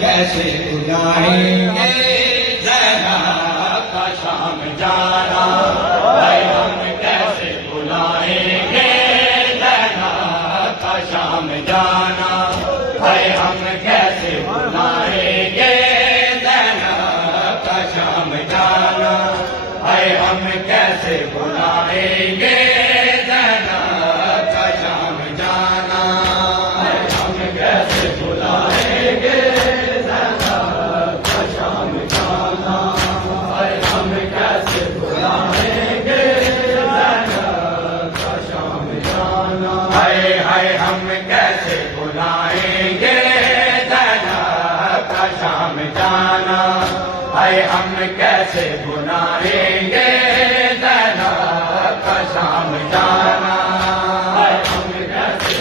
कैसे बुलाएंगे ज़ैनब का शाम जाना, भाई हम कैसे बुलाएंगे ज़ैनब का शाम जाना, भाई हम कैसे बुलाएंगे ज़ैनब का शाम जाना, भाई हम कैसे बुलाएंगे ज़ैनब का शाम जाना, हम कैसे बुलाएंगे हम कैसे बुलाएंगे ज़ैनब का शाम जाना, हाय हम कैसे बुलाएंगे ज़ैनब का शाम जाना, हाय हम कैसे बुलाएंगे ज़ैनब का शाम जाना, हाय हम कैसे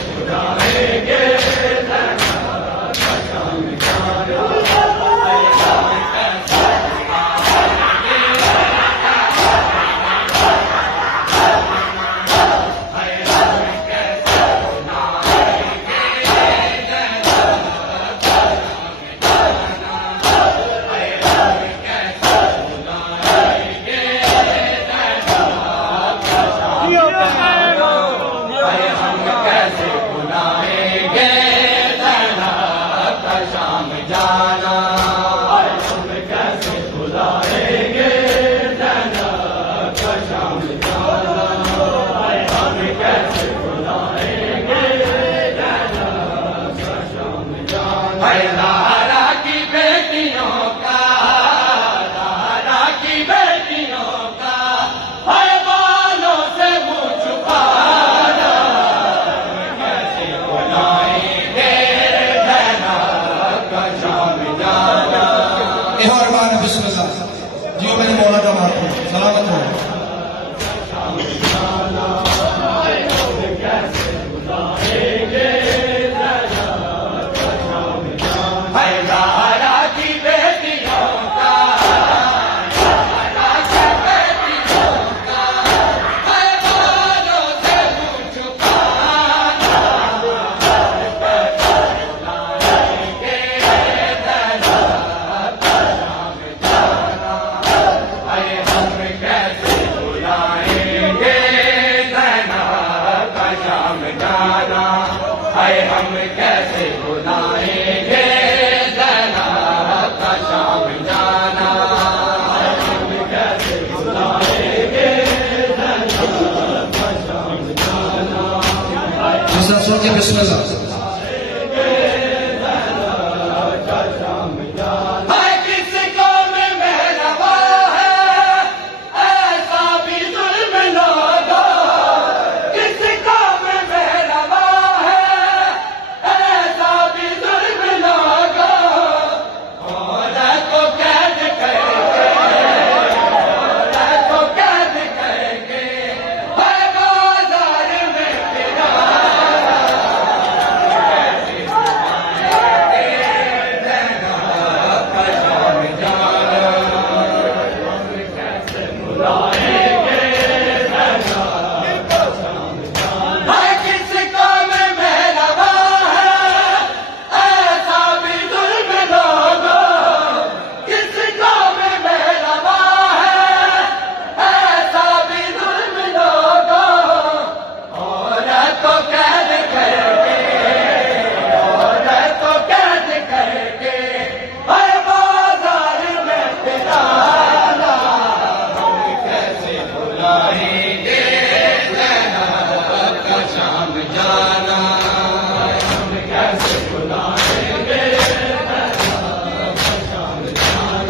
ज़हरा की बेटियों का, ज़हरा की बेटियों का है बालों से मुँह छुपाना, कैसे बुलाएंगे ज़ैनब का शाम जाना। मेहरबान बिस्मिल्लाह जियो मेरे मौला का माफ़ सलामत हो। हाय हम कैसे बुलाएंगे ज़ैनब का शाम जाना, हम कैसे बुलाएंगे ज़ैनब का शाम जाना, जिसका सोच के बिस्मिल्लाह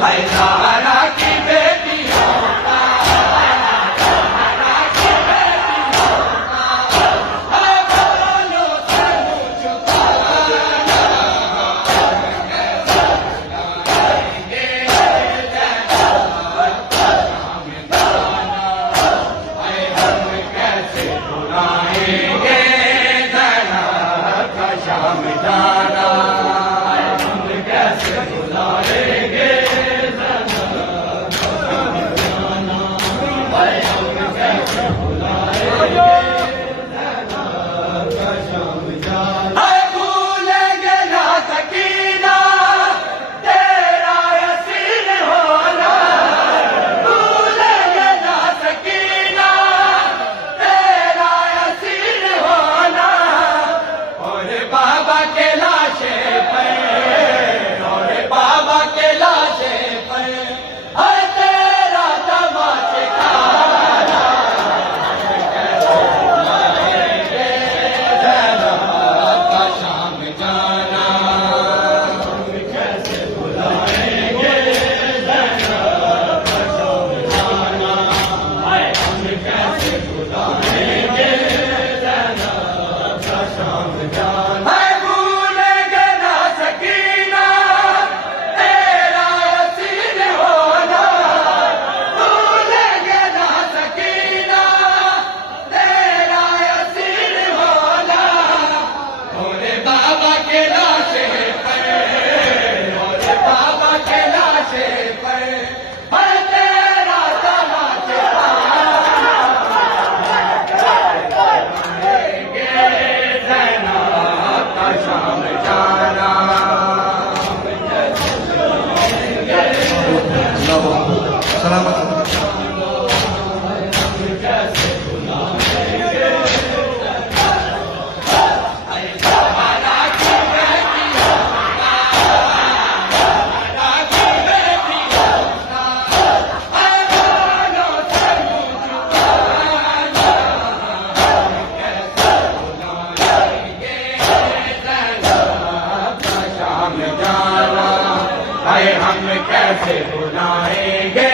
है ज़हरा की बेटियों का, ज़हरा की बेटियों का, है बोलो सर झुकाना, कैसे बुलाएंगे ज़ैनब का शामदाना, है हम कैसे बुलाएंगे ज़ैनब का शामदाना, है हम कैसे बुलाएंगे है भूलेंगे ना सकीना तेरा यसीर होना, भूलेंगे ना सकीना तेरा यसीर होना, और बाबा के लाशे पे, और बाबा के लाशे पे है तेरा तमाचे खाना, का शाम जाना, कैसे बुलाएंगे ज़ैनब का शाम जाना, हम कैसे बुलाएंगे ज़ैनब का शाम जाना, है भूलेंगे ना सकीना तेरा यसीर होना, भूलेंगे ना सकीना तेरा यसीर होना, और बाबा के लाशे पर, और बाबा के लाशे पर है तेरा तमाचे खाना, करेंगे ज़ैनब का शाम जाना, सलामत ज़हरा की बेटियों का, ज़हरा की बेटियों का, है बोलो सर झुकाना, कैसे बुलाएंगे ज़ैनब का शाम जाना, है हम कैसे बुलाएंगे